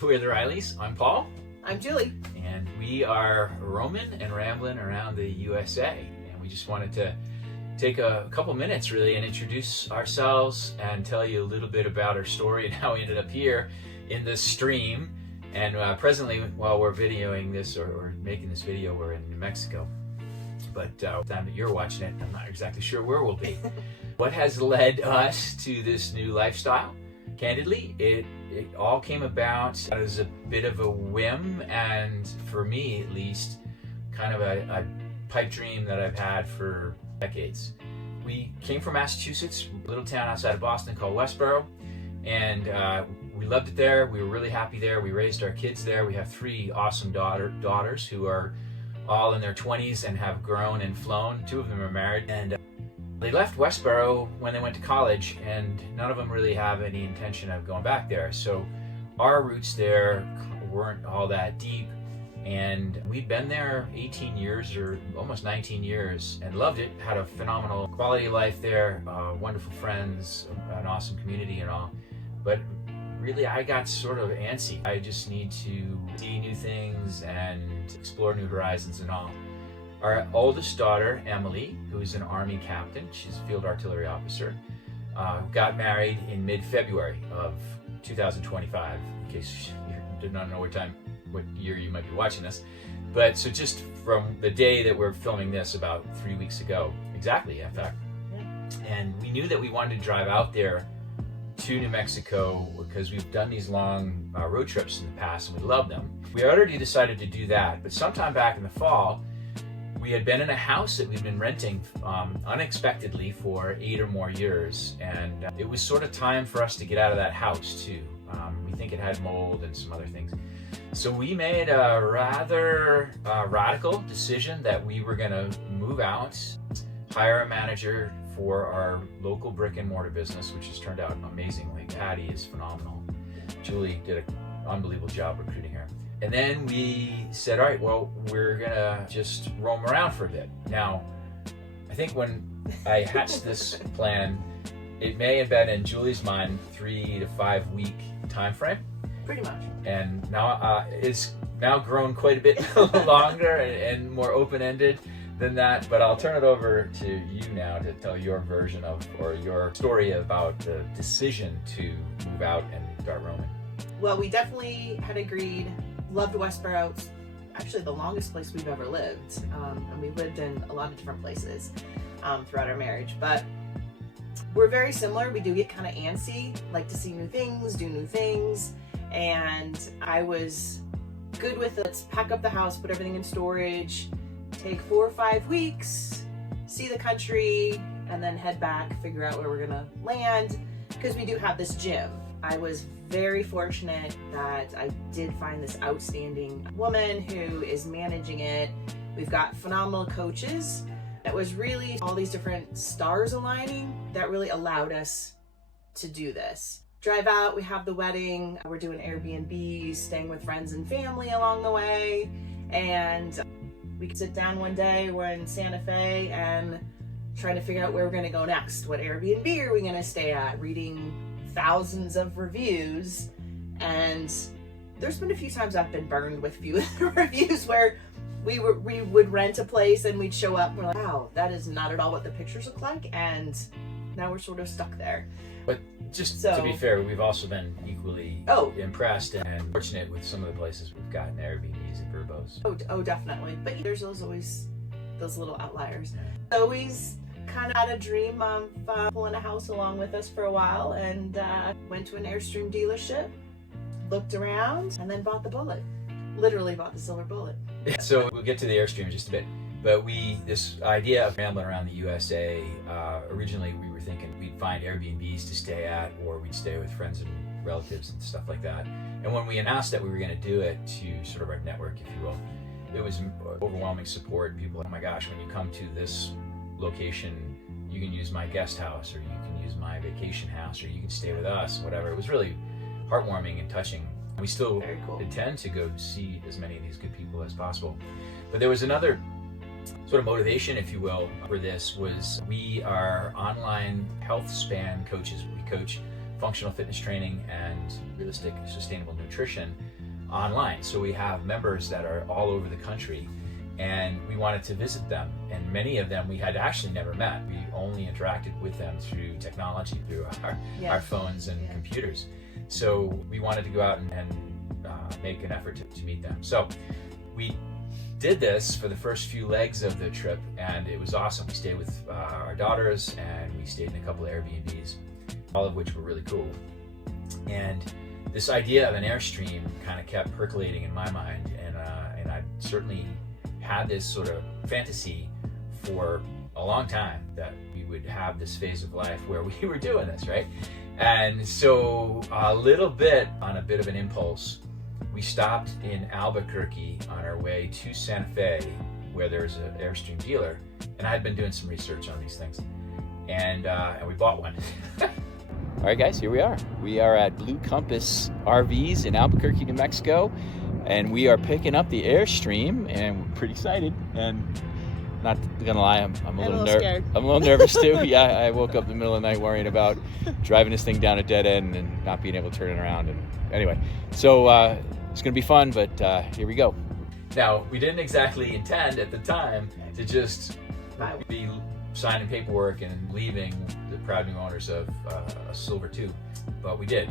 We're the Rileys. I'm Paul. I'm Julie. And we are roaming and rambling around the USA. And we just wanted to take a couple minutes really and introduce ourselves and tell you a little bit about our story and how we ended up here in this stream. And presently, while we're videoing this or making this video, we're in New Mexico. But the time that you're watching it, I'm not exactly sure where we'll be. What has led us to this new lifestyle? Candidly, it all came about as a bit of a whim, and for me at least, kind of a pipe dream that I've had for decades. We came from Massachusetts, a little town outside of Boston called Westboro, and we loved it there. We were really happy there. We raised our kids there. We have three awesome daughters who are all in their 20s and have grown and flown. Two of them are married, and they left Westboro when they went to college, and none of them really have any intention of going back there. So our roots there weren't all that deep, and we'd been there 18 years or almost 19 years and loved it. Had a phenomenal quality of life there, wonderful friends, an awesome community and all. But really, I got sort of antsy. I just need to see new things and explore new horizons and all. Our oldest daughter, Emily, who's an Army captain, she's a field artillery officer, got married in mid-February of 2025, in case you did not know what year you might be watching this. But so just from the day that we're filming this, about 3 weeks ago, exactly, in fact. And we knew that we wanted to drive out there to New Mexico because we've done these long road trips in the past and we love them. We already decided to do that, but sometime back in the fall, we had been in a house that we'd been renting unexpectedly for 8 or more years, and it was sort of time for us to get out of that house too. We think it had mold and some other things. So we made a rather radical decision that we were going to move out, hire a manager for our local brick and mortar business, which has turned out amazingly. Patty is phenomenal. Julie did an unbelievable job recruiting her. And then we said, all right, well, we're gonna just roam around for a bit. Now, I think when I hatched this plan, it may have been in Julie's mind 3 to 5 week time frame. Pretty much. And now it's now grown quite a bit longer and more open-ended than that. But I'll turn it over to you now to tell your version of, or your story about the decision to move out and start roaming. Well, we definitely had agreed. Loved Westboro. It's actually the longest place we've ever lived. And we lived in a lot of different places throughout our marriage. But we're very similar. We do get kind of antsy, like to see new things, do new things. And I was good with let's pack up the house, put everything in storage, take 4 or 5 weeks, see the country, and then head back, figure out where we're going to land. Because we do have this gym. I was very fortunate that I did find this outstanding woman who is managing it. We've got phenomenal coaches. It was really all these different stars aligning that really allowed us to do this. Drive out, we have the wedding, we're doing Airbnbs, staying with friends and family along the way, and we could sit down one day, we're in Santa Fe, and trying to figure out where we're gonna go next. What Airbnb are we gonna stay at? Reading thousands of reviews, and there's been a few times I've been burned with few reviews where we would rent a place and we'd show up and we're like, wow, that is not at all what the pictures look like, and now we're sort of stuck there. But just to be fair, we've also been equally impressed and fortunate with some of the places we've gotten Airbnbs and Verbos. Oh, definitely. But there's always those little outliers. Yeah. Always kind of had a dream of pulling a house along with us for a while, and went to an Airstream dealership, looked around, and then bought the Bullet. Literally bought the silver Bullet. So we'll get to the Airstream in just a bit. But this idea of rambling around the USA, originally we were thinking we'd find Airbnbs to stay at, or we'd stay with friends and relatives and stuff like that. And when we announced that we were going to do it to sort of our network, if you will, it was overwhelming support. People, oh my gosh, when you come to this location, you can use my guest house, or you can use my vacation house, or you can stay with us, whatever. It was really heartwarming and touching. We still intend to go see as many of these good people as possible. But there was another sort of motivation, if you will, for this was we are online health span coaches. We coach functional fitness training and realistic sustainable nutrition. online. So we have members that are all over the country, and we wanted to visit them. And many of them we had actually never met. We only interacted with them through technology, through our phones and computers. So we wanted to go out and make an effort to meet them. So we did this for the first few legs of the trip, and it was awesome. We stayed with our daughters, and we stayed in a couple of Airbnbs, all of which were really cool. And this idea of an Airstream kind of kept percolating in my mind, and I certainly had this sort of fantasy for a long time that we would have this phase of life where we were doing this, right? And so a little bit on a bit of an impulse, we stopped in Albuquerque on our way to Santa Fe, where there's an Airstream dealer, and I had been doing some research on these things, and we bought one. All right, guys, here we are. We are at Blue Compass RVs in Albuquerque, New Mexico, and we are picking up the Airstream, and we're pretty excited. And not gonna lie, I'm a little scared. I'm a little nervous too. Yeah, I woke up in the middle of the night worrying about driving this thing down a dead end and not being able to turn it around. And anyway, so it's gonna be fun, but here we go. Now, we didn't exactly intend at the time to just be signing paperwork and leaving the proud new owners of a Silver 2, but we did.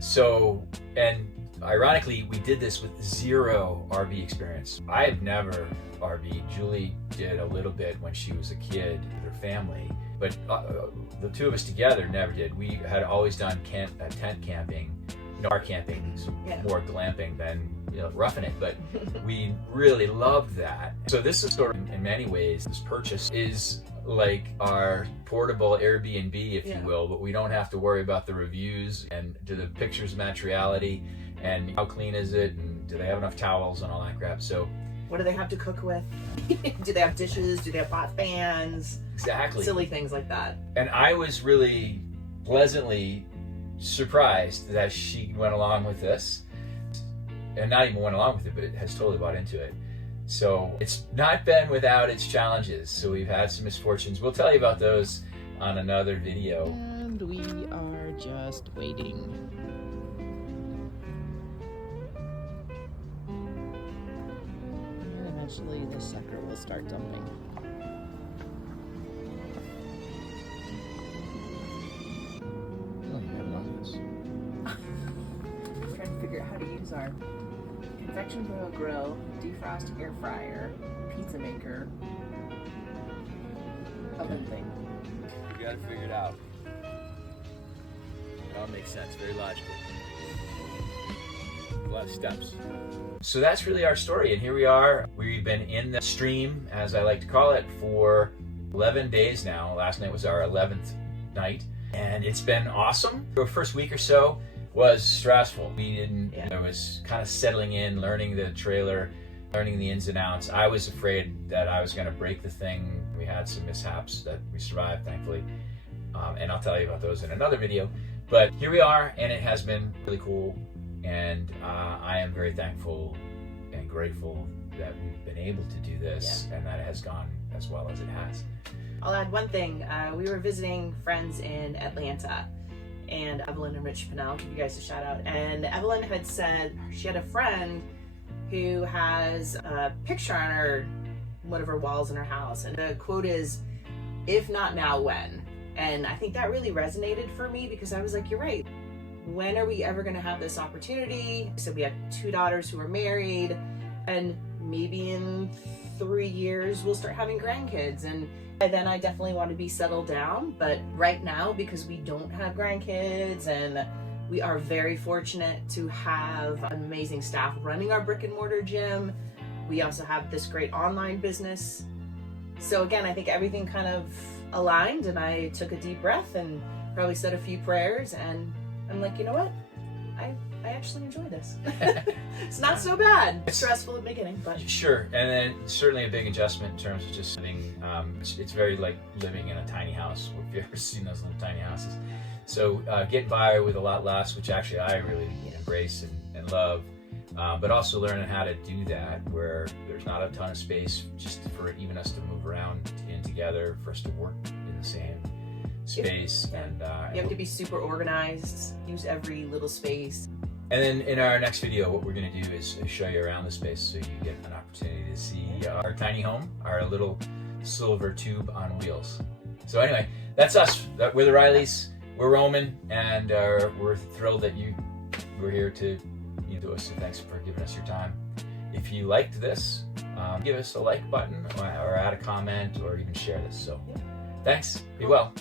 So, and ironically, we did this with zero RV experience. I have never RV'd. Julie did a little bit when she was a kid with her family, but the two of us together never did. We had always done tent camping. Our camping is more glamping than roughing it, but we really loved that. So this is sort of, in many ways, this purchase is like our portable Airbnb, if you will, but we don't have to worry about the reviews and do the pictures match reality and how clean is it and do they have enough towels and all that crap. So what do they have to cook with? Do they have dishes? Do they have pot pans? Exactly. Silly things like that. And I was really pleasantly surprised that she went along with this, and not even went along with it, but it has totally bought into it. So it's not been without its challenges. So we've had some misfortunes. We'll tell you about those on another video. And we are just waiting. And eventually this sucker will start dumping. We're trying to figure out how to use our convection broil grill, defrost air fryer, pizza maker, oven thing. We gotta figure it out. It all makes sense, very logical. A lot of steps. So that's really our story, and here we are. We've been in the stream, as I like to call it, for 11 days now. Last night was our 11th night, and it's been awesome. The first week or so was stressful. We didn't, I was kind of settling in, learning the trailer, learning the ins and outs. I was afraid that I was going to break the thing. We had some mishaps that we survived, thankfully, and I'll tell you about those in another video. But here we are, and it has been really cool, and I am very thankful and grateful that we've been able to do this and that it has gone as well as it has. I'll add one thing. We were visiting friends in Atlanta, and Evelyn and Rich Pinnell, give you guys a shout out. And Evelyn had said she had a friend who has a picture on one of her walls in her house, and the quote is, "If not now, when?" And I think that really resonated for me, because I was like, you're right. When are we ever going to have this opportunity? So we have 2 daughters who are married, and maybe in 3 years we'll start having grandkids, and then I definitely want to be settled down. But right now, because we don't have grandkids, and we are very fortunate to have amazing staff running our brick and mortar gym, we also have this great online business. So again, I think everything kind of aligned, and I took a deep breath and probably said a few prayers, and I'm like, you know what? I actually enjoy this. It's not so bad. It's stressful at the beginning, but sure. And then certainly a big adjustment in terms of just living. It's very like living in a tiny house. If you've ever seen those little tiny houses, so get by with a lot less, which actually I really embrace and love. But also learning how to do that where there's not a ton of space just for even us to move around in together, for us to work in the same space. And you have to be super organized, use every little space. And then in our next video, what we're going to do is show you around the space so you get an opportunity to see our tiny home, our little silver tube on wheels. So anyway, that's us. We're the Rileys. We're Roman, and we're thrilled that you were here to do us. So thanks for giving us your time. If you liked this, give us a like button or add a comment or even share this. So thanks. Be well.